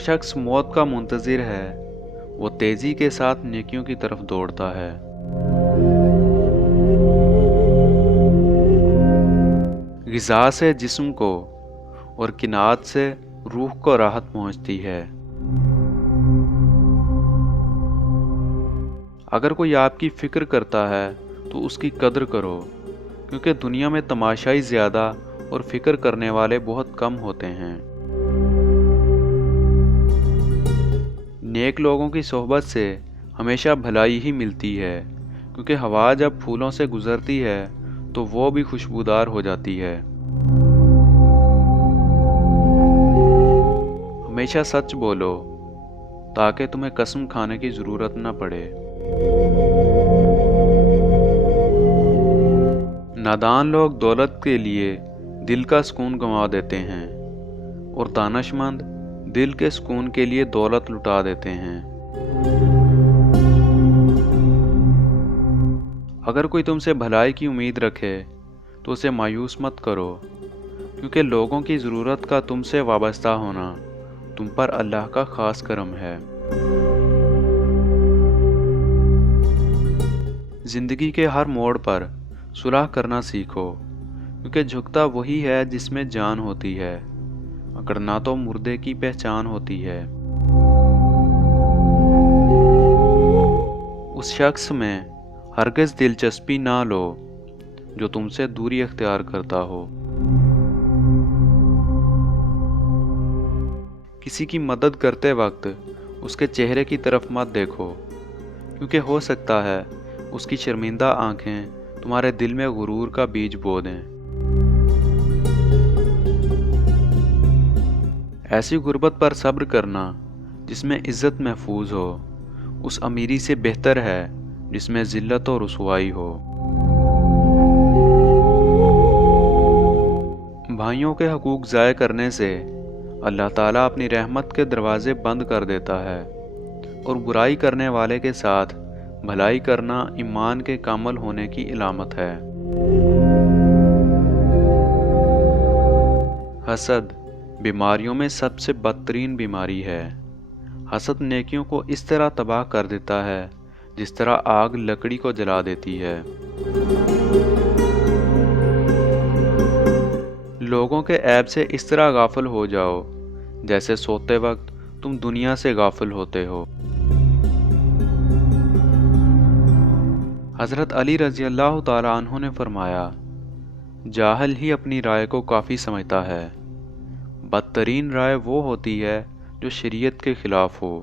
شخص موت کا منتظر ہے وہ تیزی کے ساتھ نیکیوں کی طرف دوڑتا ہے۔ غذا سے جسم کو اور قناعت سے روح کو راحت پہنچتی ہے۔ اگر کوئی آپ کی فکر کرتا ہے تو اس کی قدر کرو، کیونکہ دنیا میں تماشائی زیادہ اور فکر کرنے والے بہت کم ہوتے ہیں۔ نیک لوگوں کی صحبت سے ہمیشہ بھلائی ہی ملتی ہے، کیونکہ ہوا جب پھولوں سے گزرتی ہے تو وہ بھی خوشبودار ہو جاتی ہے۔ ہمیشہ سچ بولو تاکہ تمہیں قسم کھانے کی ضرورت نہ پڑے۔ نادان لوگ دولت کے لیے دل کا سکون گنوا دیتے ہیں اور دانش مند دل کے سکون کے لیے دولت لٹا دیتے ہیں۔ اگر کوئی تم سے بھلائی کی امید رکھے تو اسے مایوس مت کرو، کیونکہ لوگوں کی ضرورت کا تم سے وابستہ ہونا تم پر اللہ کا خاص کرم ہے۔ زندگی کے ہر موڑ پر صلح کرنا سیکھو، کیونکہ جھکتا وہی ہے جس میں جان ہوتی ہے، اکڑنا تو مردے کی پہچان ہوتی ہے۔ اس شخص میں ہرگز دلچسپی نہ لو جو تم سے دوری اختیار کرتا ہو۔ کسی کی مدد کرتے وقت اس کے چہرے کی طرف مت دیکھو، کیونکہ ہو سکتا ہے اس کی شرمندہ آنکھیں تمہارے دل میں غرور کا بیج بو دیں۔ ایسی غربت پر صبر کرنا جس میں عزت محفوظ ہو اس امیری سے بہتر ہے جس میں ذلت و رسوائی ہو۔ بھائیوں کے حقوق ضائع کرنے سے اللہ تعالیٰ اپنی رحمت کے دروازے بند کر دیتا ہے، اور برائی کرنے والے کے ساتھ بھلائی کرنا ایمان کے کامل ہونے کی علامت ہے۔ حسد بیماریوں میں سب سے بدترین بیماری ہے۔ حسد نیکیوں کو اس طرح تباہ کر دیتا ہے جس طرح آگ لکڑی کو جلا دیتی ہے۔ لوگوں کے عیب سے اس طرح غافل ہو جاؤ جیسے سوتے وقت تم دنیا سے غافل ہوتے ہو۔ حضرت علی رضی اللہ تعالیٰ عنہ نے فرمایا، جاہل ہی اپنی رائے کو کافی سمجھتا ہے، بدترین رائے وہ ہوتی ہے جو شریعت کے خلاف ہو۔